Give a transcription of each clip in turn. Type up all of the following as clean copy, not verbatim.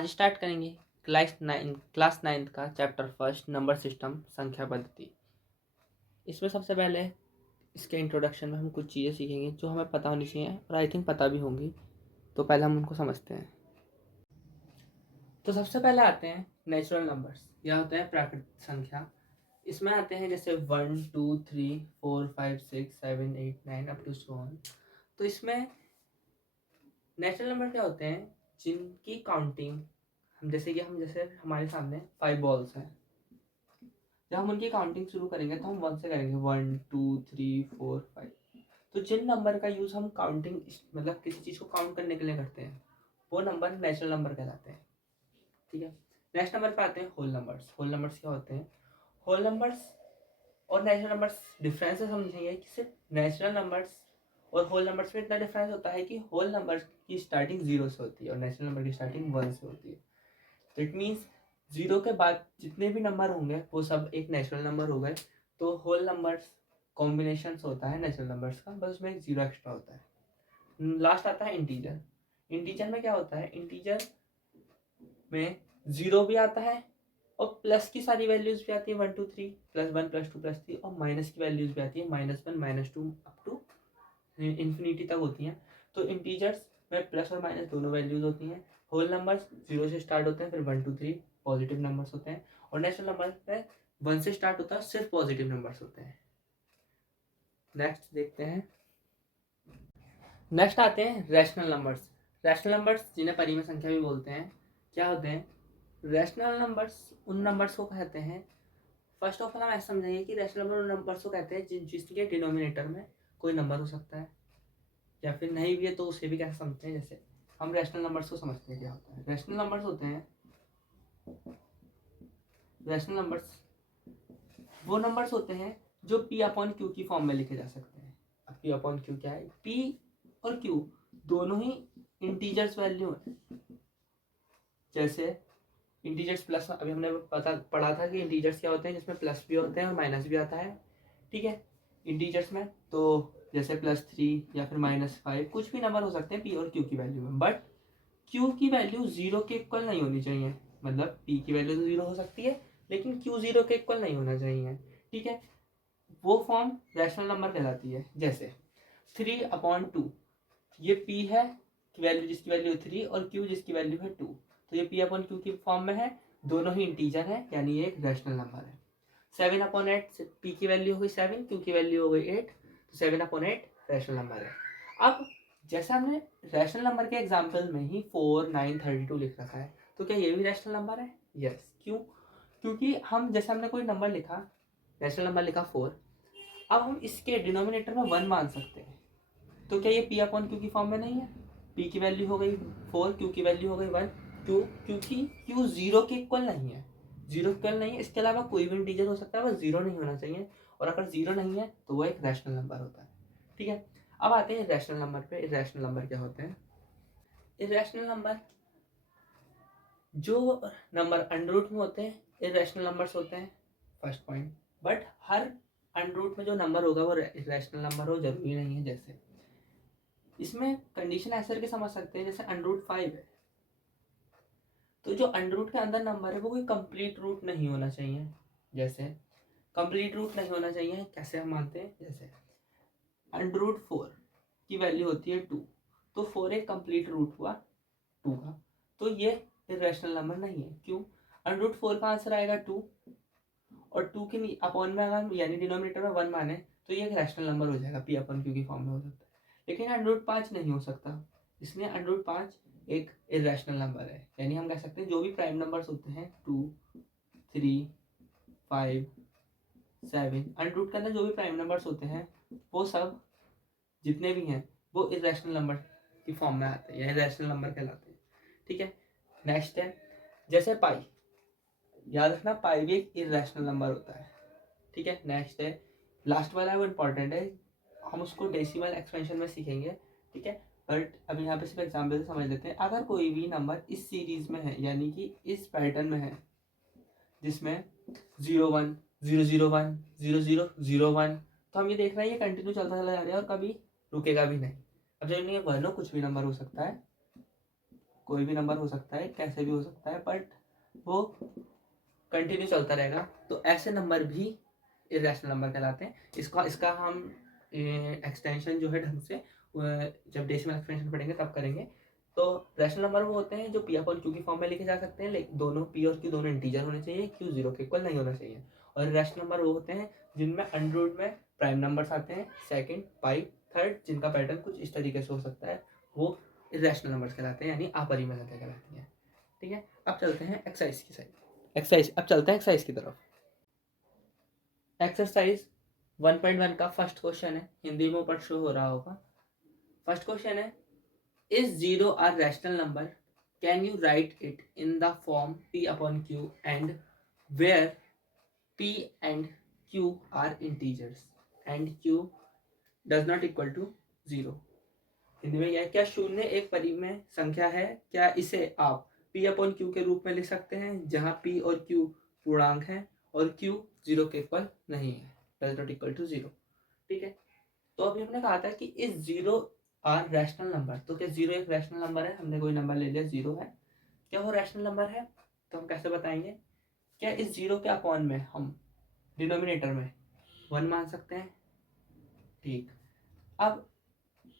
आज स्टार्ट करेंगे क्लास 9 का चैप्टर फर्स्ट नंबर सिस्टम संख्या पद्धति। इसमें सबसे पहले इसके इंट्रोडक्शन में हम कुछ चीज़ें सीखेंगे जो हमें पता होनी चाहिए और आई थिंक पता भी होंगी। तो पहले हम उनको समझते हैं। तो सबसे पहले आते हैं नेचुरल नंबर्स, यह होते हैं प्राकृतिक संख्या। इसमें आते हैं जैसे 1 2 3 4 5 6 7 8 9 अप टू सो ऑन। तो इसमें नेचुरल नंबर क्या होते हैं जिनकी काउंटिंग हम जैसे हमारे सामने 5 बॉल्स हैं। जब हम उनकी काउंटिंग शुरू करेंगे तो हम 1 से करेंगे, 1 2 3 4 5। तो जिन नंबर का यूज़ हम काउंटिंग मतलब किसी चीज़ को काउंट करने के लिए करते हैं वो नंबर नेचुरल नंबर कहलाते हैं। ठीक है, नेक्स्ट नंबर पे आते हैं होल नंबर्स। होल नंबर्स क्या होते हैं? होल नंबर्स और नेचुरल नंबर्स डिफरेंस समझेंगे कि सिर्फ नेचुरल नंबर्स और होल नंबर्स में इतना डिफरेंस होता है कि होल नंबर की स्टार्टिंग 0 से होती है और नेचुरल नंबर की स्टार्टिंग 1 से होती है। तो इट मीन्स 0 के बाद जितने भी नंबर होंगे वो सब एक नेचुरल नंबर हो गए। तो होल नंबर्स कॉम्बिनेशन होता है नेचुरल नंबर्स का, बस उसमें एक 0 एक्स्ट्रा होता है। लास्ट आता है इंटीजर। इंटीजर में क्या होता है? इंटीजर में 0 भी आता है और प्लस की सारी वैल्यूज भी आती है, 1 2 3 +1 +2 +3, और माइनस की वैल्यूज भी आती है, -1 -2 अप टू इन्फिनिटी तक होती हैं। तो इंटीजर्स में प्लस और माइनस दोनों वैल्यूज होती हैं। होल नंबर्स 0 से स्टार्ट होते हैं, फिर 1 2 3 पॉजिटिव नंबर्स होते हैं, और नेचुरल नंबर में 1 से स्टार्ट होता है, सिर्फ पॉजिटिव नंबर्स होते हैं। नेक्स्ट देखते हैं। नेक्स्ट आते हैं रैशनल नंबर्स। रैशनल नंबर्स जिन्हें परिमेय संख्या भी बोलते हैं, क्या होते हैं? रैशनल नंबर्स उन नंबर्स को कहते हैं, फर्स्ट ऑफ ऑल हम ऐसा समझेंगे कि रैशनल नंबर उन नंबर्स को कहते हैं जिसके डिनोमिनेटर में कोई नंबर हो सकता है, या फिर नहीं भी है तो उसे भी कैसे समझते हैं। जैसे हम रैशनल नंबर्स को समझते हैं क्या होता है। रैशनल नंबर्स होते हैं, रैशनल नंबर्स वो नंबर्स होते हैं जो P अपॉन Q की फॉर्म में लिखे जा सकते हैं। अब P अपॉन Q क्या है? P और Q दोनों ही इंटीजर्स वैल्यू है। जैसे इंटीजर्स प्लस, अभी हमने पढ़ा था कि इंटीजर्स क्या होते हैं जिसमें प्लस भी होते हैं और माइनस भी आता है। ठीक है, इंटीजर्स में तो जैसे +3 या फिर -5 कुछ भी नंबर हो सकते हैं P और Q की वैल्यू में, बट Q की वैल्यू 0 के इक्वल नहीं होनी चाहिए। मतलब P की वैल्यू तो 0 हो सकती है लेकिन Q 0 के इक्वल नहीं होना चाहिए। ठीक है, वो फॉर्म रैशनल नंबर कहलाती है। जैसे 3/2 ये P है वैल्यू जिसकी वैल्यू 3 और Q जिसकी वैल्यू है 2, तो ये P/Q की फॉर्म में है, दोनों ही इंटीजर है, यानी ये एक रैशनल नंबर है। 7/8 P की वैल्यू हो गई 7, Q की वैल्यू हो गई 8, तो 7/8 रैशनल नंबर है। अब जैसे हमने रैशनल नंबर के एग्जाम्पल में ही 4 9 32 लिख रखा है, तो क्या ये भी रैशनल नंबर है? यस। क्यों? क्योंकि हम जैसे हमने कोई नंबर लिखा, रैशनल नंबर लिखा 4, अब हम इसके डिनोमिनेटर में 1 मान सकते हैं। तो क्या ये P/Q की फॉर्म में नहीं है? P की वैल्यू हो गई 4, Q की वैल्यू हो गई 1, क्योंकि Q 0 के इक्वल नहीं है। 0 इक्वल नहीं है, इसके अलावा कोई भी इंटीजर हो सकता है, बस 0 नहीं होना चाहिए, और अगर 0 नहीं है तो वो एक रैशनल नंबर होता है। ठीक है, अब आते हैं इर्रेशनल नंबर पे। इर्रेशनल नंबर क्या होते हैं? इर्रेशनल नंबर जो नंबर अंडर में होते हैं इर्रेशनल नंबर्स होते हैं, first point. But her under में जो नंबर होगा वो इर्रेशनल नंबर हो जरूरी नहीं है। जैसे इसमें कंडीशन ऐसे करके समझ सकते हैं, जैसे √5 है, तो जो अंडर के अंदर नंबर है वो कोई कंप्लीट रूट नहीं होना चाहिए। जैसे कंप्लीट रूट नहीं होना चाहिए, कैसे हम मानते हैं? जैसे √4 की वैल्यू होती है 2, तो 4 एक कंप्लीट रूट हुआ 2 का, तो ये इर्रेशनल नंबर नहीं है। क्यों? √4 का आंसर आएगा 2, और 2 के अपॉन में अगर यानी डिनोमिनेटर में 1 माने तो ये एक रैशनल नंबर हो जाएगा, P/Q की फॉर्म में हो सकता है। लेकिन √5 नहीं हो सकता, इसलिए √5 एक इर्रेशनल नंबर है। यानी हम कह सकते हैं जो भी प्राइम नंबर्स होते हैं 2 3 5 7, अंडर के अंदर जो भी प्राइम नंबर्स होते हैं वो सब जितने भी हैं वो इर्रेशनल नंबर की फॉर्म में आते हैं या इर्रेशनल नंबर कहलाते हैं। ठीक है, नेक्स्ट है जैसे पाई। याद रखना पाई भी एक इर्रेशनल नंबर होता है। ठीक है, नेक्स्ट है लास्ट वाला है, वो इंपॉर्टेंट है, हम उसको डेसिमल एक्सपेंशन में सीखेंगे। ठीक है, बट अभी यहाँ पे सिर्फ एग्जाम्पल से समझ लेते हैं। अगर कोई भी नंबर इस सीरीज में है, यानी कि इस पैटर्न में है, जिसमें 0 1 0 0 1 0 0 0 1, तो हम ये देख रहे हैं ये कंटिन्यू चलता चला जा रहा है और कभी रुकेगा भी नहीं। अब जब ये 1 हो कुछ भी नंबर हो सकता है, कोई भी नंबर हो सकता है, कैसे भी हो सकता है, बट वो कंटिन्यू चलता रहेगा, तो ऐसे नंबर भी इरेशनल नंबर कहलाते हैं। इसका हम एक्सटेंशन जो है ढंग से जब डेसिमल एक्सटेंशन पढ़ेंगे तब करेंगे। तो रैशनल नंबर वो होते हैं जो पी अपॉन क्यू की फॉर्म में लिखे जा सकते हैं, लेकिन दोनों पी और क्यू दोनों इंटीजर होने चाहिए, क्यू जीरो के इक्वल नहीं होना चाहिए। और रैशनल नंबर वो होते हैं जिनमें अंडररूट में प्राइम नंबर्स आते हैं, सेकंड, पाई, थर्ड, जिनका पैटर्न कुछ इस तरीके से हो सकता है, वो इरेशनल नंबर्स कहलाते हैं, यानी अपरिमेय संख्या कहलाती है। ठीक है, अब चलते हैं एक्सरसाइज की साइड। अब चलते हैं एक्सरसाइज की तरफ। एक्सरसाइज 1.1 का फर्स्ट क्वेश्चन है, हिंदी में ऊपर शो हो रहा होगा। फर्स्ट क्वेश्चन है, is zero or rational number, can you write it in the form p upon q and where p and q are integers and q does not equal to zero. Hindi में यह, क्या शून्य एक परिमेय संख्या है, क्या इसे आप p अपॉन q के रूप में लिख सकते हैं जहां p और q पूर्णांक हैं और q जीरो के इक्वल नहीं है, does not equal to zero. ठीक है, तो अभी हमने कहा था कि इस जीरो आर रैशनल नंबर, तो क्या जीरो एक रैशनल नंबर है, हमने कोई नंबर ले लिया जीरो है, क्या वो रैशनल नंबर है, तो हम कैसे बताएंगे, क्या इस जीरो के अपॉन में हम डिनोमिनेटर में 1 मान सकते हैं। ठीक, अब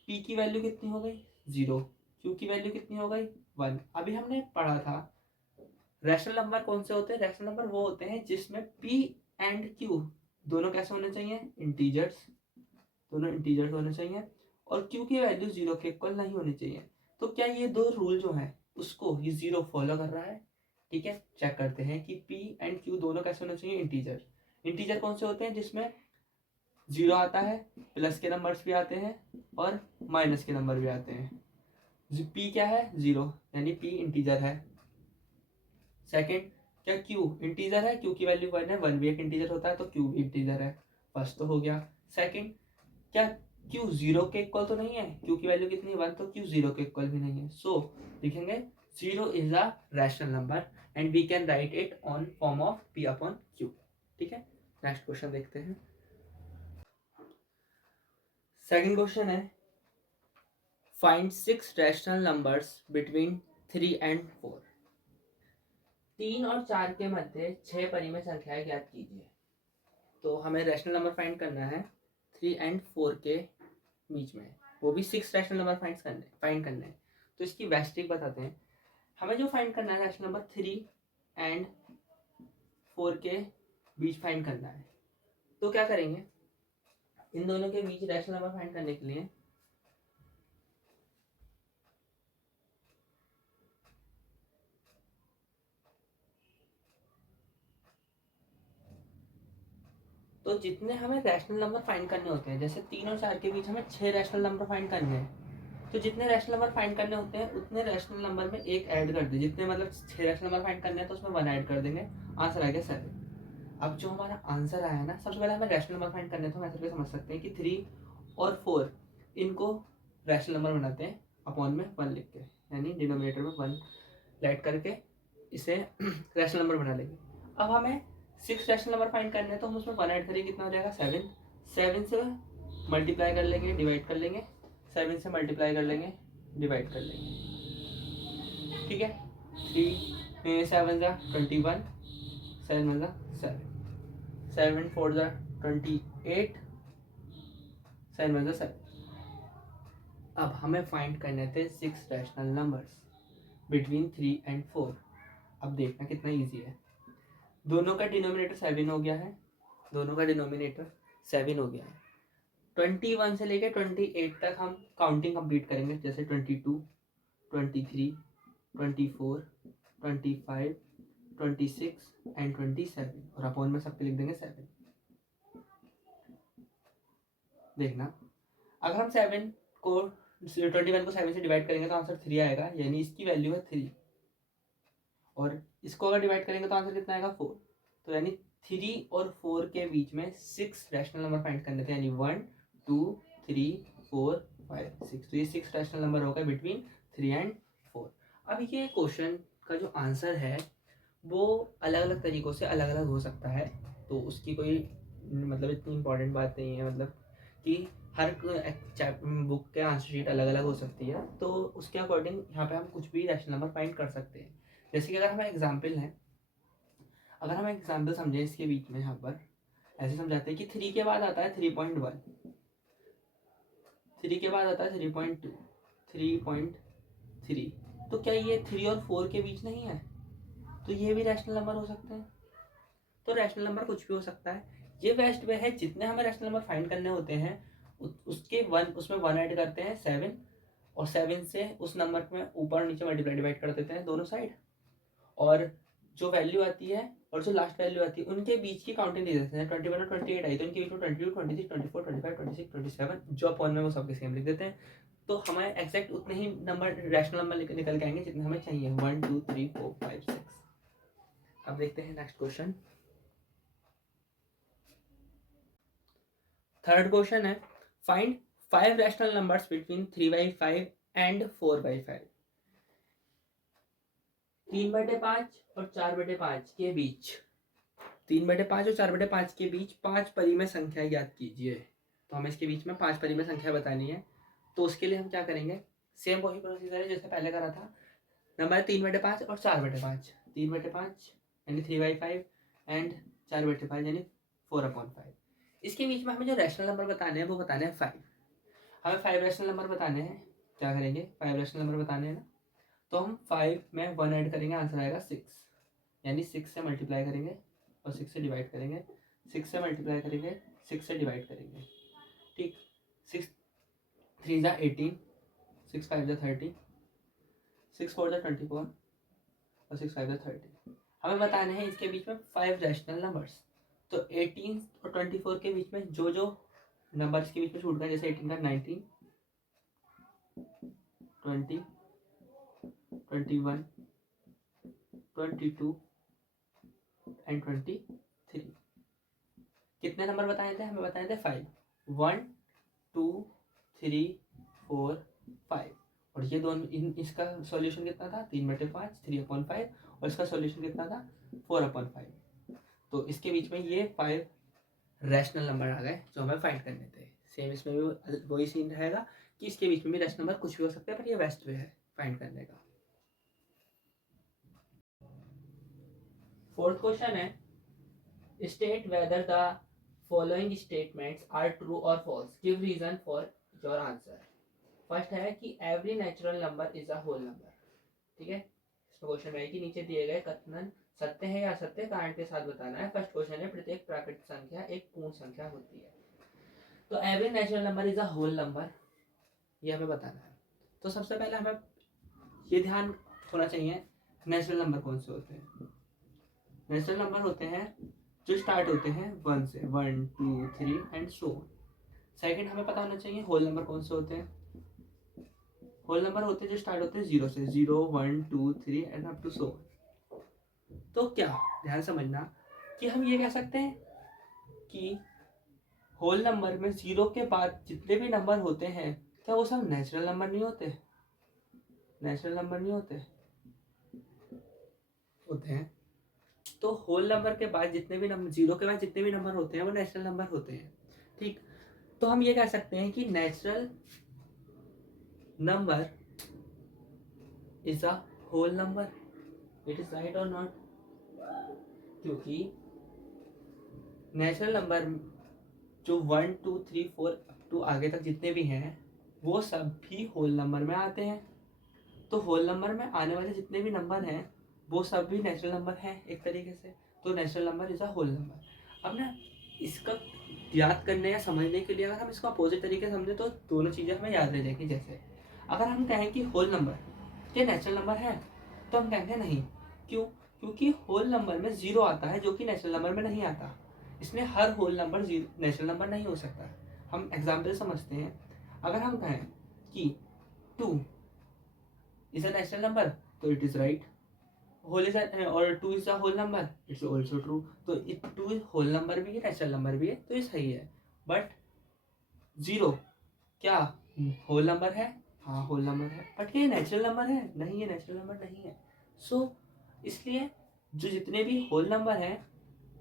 p की वैल्यू कितनी हो गई, जीरो, q की वैल्यू कितनी हो गई, 1। अभी हमने पढ़ा था रैशनल नंबर कौन से होते हैं, रैशनल नंबर वो होते हैं जिसमें p एंड q दोनों कैसे होने चाहिए, इंटीजर्स, दोनों इंटीजर्स होने चाहिए, और q की वैल्यू जीरो के इक्वल नहीं होनी चाहिए। तो क्या ये दो रूल जो है उसको ये जीरो फॉलो कर रहा है। ठीक है, चेक करते हैं कि p एंड q दोनों कैसे होने चाहिए, इंटीजर। इंटीजर कौन से होते हैं, जिसमें जीरो आता है, प्लस के नंबर्स भी आते हैं और माइनस के नंबर भी आते हैं। p क्या है, जीरो, यानी p इंटीजर है। सेकंड, क्या q इंटीजर है, q की वैल्यू 1 है, 1 भी एक इंटीजर होता है, तो q भी इंटीजर है। फर्स्ट तो हो गया। सेकंड, क्या q जीरो के इक्वल तो नहीं है, q की वैल्यू कितनी है, 1, तो q जीरो के इक्वल भी नहीं है। सो लिखेंगे zero is a rational number and we can write it on form of p upon q। ठीक है, नेक्स्ट क्वेश्चन देखते हैं। सेकंड क्वेश्चन है, find 6 rational numbers between 3 and 4। 3 और 4 के मध्य 6 परिमेय संख्याएं ज्ञात कीजिए। तो हमें रैशनल नंबर फाइंड करना है 3 एंड 4 के बीच में, वो भी 6 रैशनल नंबर फाइंड करने हैं। तो इसकी वैस्टिक बताते हैं। हमें जो फाइंड करना है रैशनल नंबर 3 एंड 4 के बीच फाइंड करना है। तो क्या करेंगे, इन दोनों के बीच रैशनल नंबर फाइंड करने के लिए तो जितने हमें रैशनल नंबर फाइंड करने होते हैं, जैसे 3 और 4 के बीच हमें 6 रैशनल नंबर फाइंड करने हैं, तो जितने रैशनल नंबर फाइंड करने होते हैं उतने रैशनल नंबर में एक ऐड कर दे, जितने मतलब 6 रैशनल नंबर फाइंड करने हैं तो उसमें 1 ऐड कर देंगे, आंसर आ गया 7। अब जो हमारा आंसर आया ना, सबसे पहले हमें रैशनल नंबर फाइंड करने, तो हम ऐसे करके समझ सकते हैं कि 3 और 4 इनको रैशनल नंबर बनाते हैं अपॉन में 1 लिख के, यानी डिनोमिनेटर में 1 लाइट करके इसे रैशनल नंबर बना लेंगे। अब हमें 6 रैशनल नंबर फाइंड करने हैं, तो हम उसमें 1 ऐड करेंगे, कितना हो जाएगा 7। 7 से मल्टीप्लाई कर लेंगे, डिवाइड कर लेंगे, 7 से मल्टीप्लाई कर लेंगे, डिवाइड कर लेंगे। ठीक है, 3 7 जा 21, 7 1 जा 7, 7 4 जा 28, 7 1 जा 7। अब हमें फाइंड करने थे 6 रैशनल नंबर्स बिटवीन 3 एंड 4। अब देखना कितना इजी है। दोनों का डिनोमिनेटर 7 हो गया है, दोनों का डिनोमिनेटर 7 हो गया है। 21 से लेकर 28 तक हम काउंटिंग कंप्लीट करेंगे, जैसे 22, 23, 24, 25, 26 एंड 27, और अपॉन में सबके लिख देंगे 7। देखना, अगर हम 7 को 21 को 7 से डिवाइड करेंगे तो आंसर 3 आएगा, यानी इसकी वैल्यू है 3, और इसको अगर डिवाइड करेंगे तो आंसर कितना आएगा 4। तो यानी 3 और 4 के बीच में 6 रैशनल नंबर फाइंड करने थे, यानी 1 2 3 4 5 6। तो ये 6 रैशनल नंबर हो गए बिटवीन 3 एंड 4। अब ये क्वेश्चन का जो आंसर है वो अलग अलग तरीक़ों से अलग अलग हो सकता है, तो उसकी कोई मतलब इतनी इंपॉर्टेंट बात नहीं है, मतलब कि हर बुक के आंसर शीट अलग अलग हो सकती है, तो उसके अकॉर्डिंग यहाँ पे हम कुछ भी रैशनल नंबर फाइंड कर सकते हैं। जैसे कि अगर हमें एग्जाम्पल है, अगर हम एग्जाम्पल समझें इसके बीच में, यहाँ पर ऐसे समझाते हैं कि 3 के बाद आता है 3.1, 3 के बाद आता है 3.2, 3.3, तो क्या ये 3 और 4 के बीच नहीं है? तो ये भी रैशनल नंबर हो सकते हैं। तो रैशनल नंबर कुछ भी हो सकता है। ये बेस्ट वे है, जितने हमें रैशनल नंबर फाइंड करने होते हैं उसके उसमें 1 ऐड करते हैं 7, और 7 से उस नंबर में ऊपर नीचे मल्टीप्लाई डिवाइड कर देते हैं दोनों साइड, और जो वैल्यू आती है और जो लास्ट वैल्यू आती है उनके बीच की काउंटिंग दे देते हैं। 21 और 28 आई तो इनके बीच में 22, 23, 24, 25, 26, 27 जो अपॉन में वो सबके सेम लिख देते हैं। तो हमें एक्जैक्ट उतने ही नंबर रैशनल नंबर निकल के आएंगे जितने हमें चाहिए, 1 2 3 4 5 6। अब देखते हैं नेक्स्ट क्वेश्चन। थर्ड क्वेश्चन है, find 5 rational numbers between 3/5 and 4/5। 3/5 और 4/5 के बीच, 3/5 और 4/5 के बीच 5 परिमेय संख्या याद कीजिए। तो हमें इसके बीच में 5 परिमेय संख्या बतानी है। तो उसके लिए हम क्या करेंगे, सेम वही प्रोसीजर है जैसे पहले करा था। नंबर 3/5 और 4/5, 3/5 यानी 3/5 एंड 4/5 यानी 4/5। इसके बीच में हमें जो रैशनल नंबर बताने हैं वो बताने हैं 5। हमें 5 रैशनल नंबर बताने हैं। क्या करेंगे, 5 रैशनल नंबर बताने हैं ना, तो हम 5 में 1 ऐड करेंगे, आंसर आएगा 6, यानी 6 से मल्टीप्लाई करेंगे और 6 से डिवाइड करेंगे, 6 से मल्टीप्लाई करेंगे, 6 से डिवाइड करेंगे। ठीक, 6 3 ज़ा 18, 6 5 ज़ा 30, 6 4 ज़ा 24 और 6 5 ज़ा 30। हमें बताने हैं इसके बीच में 5 रैशनल नंबर्स। तो 18 और 24 के बीच में जो जो नंबर्स के बीच में छूट गए, जैसे 18 का 19, 20, 21, 22 एंड 23। कितने नंबर बताए थे, हमें बताए थे 5, 1 2 3 4 5। और ये दोनों इसका सॉल्यूशन कितना था, 3/5, 3/5, और इसका सॉल्यूशन कितना था, 4/5। तो इसके बीच में ये 5 रैशनल नंबर आ गए जो हमें फाइंड करने थे। सेम इसमें भी वही सीन रहेगा कि इसके बीच में भी रैशनल नंबर कुछ भी हो सकता है, बट ये बेस्ट वे है फाइंड करने का। फोर्थ क्वेश्चन है, state whether the following statements are true और false, give reason for your answer. First है कि every natural number is a whole number. ठीक है, इसमें क्वेश्चन है कि नीचे दिए गए कथन सत्य है या असत्य, कारण के साथ बताना है। फर्स्ट क्वेश्चन है, प्रत्येक प्राकृतिक संख्या एक पूर्ण संख्या होती है। तो every natural number is a whole number, ये हमें बताना है। तो सबसे पहले हमें ये ध्यान होना चाहिए नेचुरल नंबर कौन से होते हैं। नेचुरल नंबर होते हैं जो स्टार्ट होते हैं 1 से, 1 2 3 एंड सो। सेकंड हमें पता होना चाहिए होल नंबर कौन से होते हैं। होल नंबर होते हैं जो स्टार्ट होते हैं 0 से, 0 1 2 3 एंड अप टू सो। तो क्या ध्यान समझना कि हम ये कह सकते हैं कि होल नंबर में 0 के बाद जितने भी नंबर होते हैं क्या वो सब नेचुरल नंबर नहीं होते? नेचुरल नंबर नहीं होते, होते हैं। तो होल नंबर के बाद जितने भी नंबर, 0 के बाद जितने भी नंबर होते हैं वो नेचुरल नंबर होते हैं। ठीक, तो हम ये कह सकते हैं कि natural number is a whole number. It is right और नॉट? क्योंकि नेचुरल नंबर जो 1 2 3 4 अप टू आगे तक जितने भी हैं वो सब भी होल नंबर में आते हैं। तो होल नंबर में आने वाले जितने भी नंबर हैं वो सब भी नेचुरल नंबर हैं एक तरीके से। तो natural number is a whole number. अब ना इसका याद करने या समझने के लिए अगर हम इसको अपोजिट तरीके से समझें तो दोनों चीज़ें हमें याद रह जाएंगी। जैसे अगर हम कहें कि होल नंबर ये नेचुरल नंबर है, तो हम कहेंगे नहीं। क्यों? क्योंकि होल नंबर में 0 आता है जो कि नेचुरल नंबर में नहीं आता। इसमें हर होल नंबर नेचुरल नंबर नहीं हो सकता। हम एग्जाम्पल समझते हैं। अगर हम कहें कि 2 is a natural number, तो it is right. Whole is a और 2 is a whole number, it's also true. तो 2 whole number भी है, natural number भी है, तो ये सही है। बट 0 क्या whole number है? हाँ whole number है, बट ये natural number है? नहीं, ये natural number नहीं है। सो इसलिए जो जितने भी whole number हैं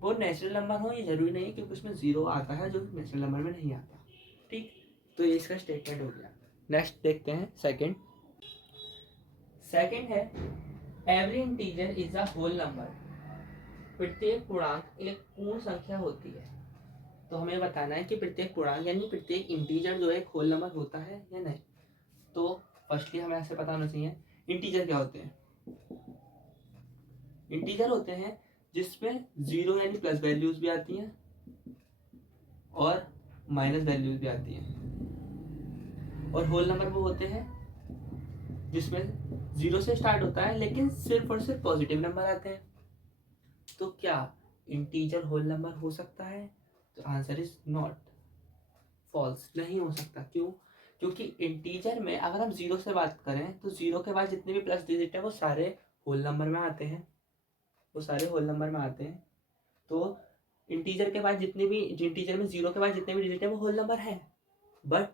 वो नेचुरल नंबर हो ये जरूरी नहीं, क्योंकि उसमें 0 आता है जो नेचुरल नंबर में नहीं आता। ठीक, तो ये इसका स्टेटमेंट हो गया। नेक्स्ट देखते हैं सेकंड है every integer is a whole number. प्रत्येक पूर्णांक एक पूर्ण संख्या होती है। तो हमें बताना है कि प्रत्येक पूर्णांक यानी प्रत्येक इंटीजर जो है एक होल नंबर होता है या नहीं। तो फर्स्टली हमें ऐसे पता होना चाहिए इंटीजर क्या होते हैं। इंटीजर होते हैं जिसमें जीरो यानी प्लस वैल्यूज भी आती हैं और माइनस वैल्यूज भी आती हैं। और होल नंबर वो होते हैं जिसमें जीरो से स्टार्ट होता है लेकिन सिर्फ और सिर्फ पॉजिटिव नंबर आते हैं। तो क्या इंटीजर होल नंबर हो सकता है? तो आंसर इज नॉट, फॉल्स, नहीं हो सकता। क्यों? क्योंकि इंटीजर में अगर हम जीरो से बात करें तो जीरो के बाद जितने भी प्लस डिजिट है वो सारे होल नंबर में आते हैं, तो इंटीजर के बाद इंटीजर में जीरो के बाद जितने भी डिजिट है वो होल नंबर है। बट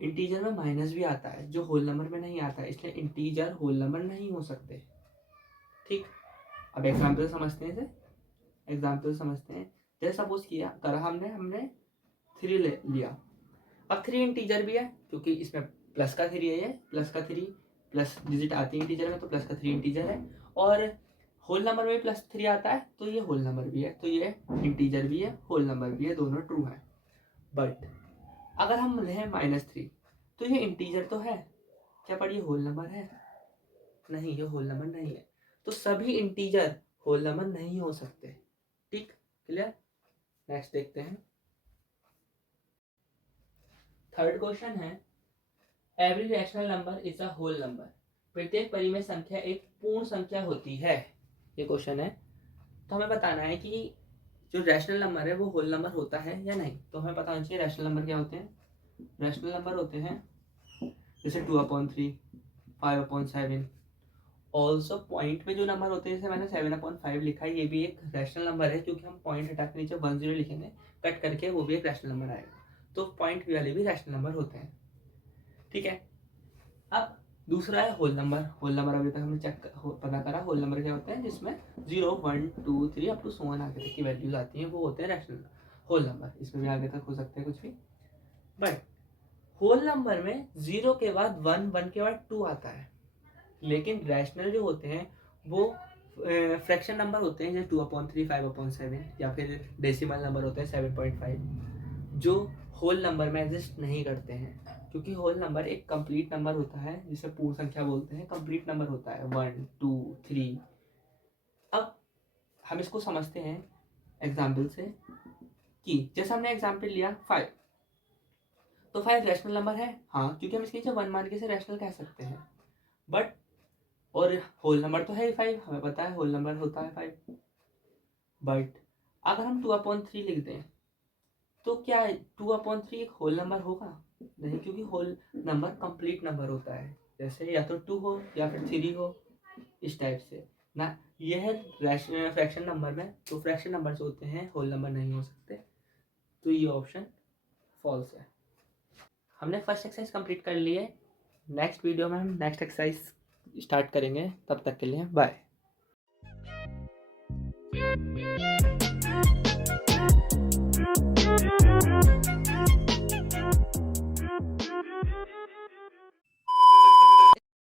इंटीजर में माइनस भी आता है जो होल नंबर में नहीं आता है, इसलिए इंटीजर होल नंबर नहीं हो सकते। ठीक, अब एग्जाम्पल समझते हैं जैसे सपोज किया करा हमने 3 ले लिया। अब 3 इंटीजर भी है क्योंकि इसमें प्लस का 3 है, ये प्लस का 3 प्लस डिजिट आती है इंटीजर में, तो प्लस का 3 इंटीजर है। और होल नंबर में प्लस 3 आता है तो ये होल नंबर भी है, तो ये इंटीजर भी है होल नंबर भी है, दोनों ट्रू है। बट अगर हम लें -3 तो ये इंटीजर तो है, क्या पर ये होल नंबर है? नहीं, ये होल नंबर नहीं है। तो सभी इंटीजर होल नंबर नहीं हो सकते। ठीक, क्लियर? नेक्स्ट देखते हैं। थर्ड क्वेश्चन है every rational number is a whole number. प्रत्येक परिमेय संख्या एक पूर्ण संख्या होती है, ये क्वेश्चन है। तो हमें बताना है कि जो रैशनल नंबर है वो होल नंबर होता है या नहीं। तो हमें पता होना चाहिए रैशनल नंबर क्या होते हैं। रैशनल नंबर होते हैं जैसे 2/3, 5/7। ऑल्सो पॉइंट में जो नंबर होते हैं, जैसे मैंने 7/5 लिखा है, ये भी एक रैशनल नंबर है क्योंकि हम पॉइंट हटा के नीचे 10 लिखेंगे, कट करके वो भी एक रैशनल नंबर आएगा। तो पॉइंट वाले भी रैशनल नंबर होते हैं। ठीक है, अब दूसरा है होल नंबर। होल नंबर अभी तक हमने पता करा होल नंबर क्या होते हैं, जिसमें 0, 1, 2, 3 अप टू 1 आगे तक की वैल्यूज आती हैं, वो होते हैं रैशनल होल नंबर। इसमें भी आगे तक हो सकते हैं कुछ भी। बट होल नंबर में 0 के बाद 1, 1 के बाद 2 आता है। लेकिन रैशनल जो होते हैं वो फ्रैक्शन नंबर होते हैं, जैसे 2/3, 5/7, या फिर डेसिमल नंबर होते हैं 7.5, जो होल नंबर में एग्जिस्ट नहीं करते हैं। क्योंकि होल नंबर एक कंप्लीट नंबर होता है, जिसे पूर्ण संख्या बोलते हैं, कंप्लीट नंबर होता है 1, 2, 3। अब हम इसको समझते हैं एग्जाम्पल से कि जैसे हमने एग्जाम्पल लिया 5, तो 5 रैशनल नंबर है, हाँ, क्योंकि हम इसके 1 मान के इसे रैशनल कह सकते हैं। बट और होल नंबर तो है ही 5, हमें पता है होल नंबर होता है 5। बट अगर हम 2/3 लिख दें तो क्या 2/3 एक होल नंबर होगा? नहीं, क्योंकि होल नंबर कंप्लीट नंबर होता है, जैसे या तो 2 हो या फिर 3 हो, इस टाइप से ना। यह है फ्रैक्शन नंबर में, तो फ्रैक्शन नंबर जो होते हैं होल नंबर नहीं हो सकते, तो ये ऑप्शन फॉल्स है। हमने फर्स्ट एक्सरसाइज कंप्लीट कर ली है। नेक्स्ट वीडियो में हम नेक्स्ट एक्सरसाइज स्टार्ट करेंगे, तब तक के लिए बाय।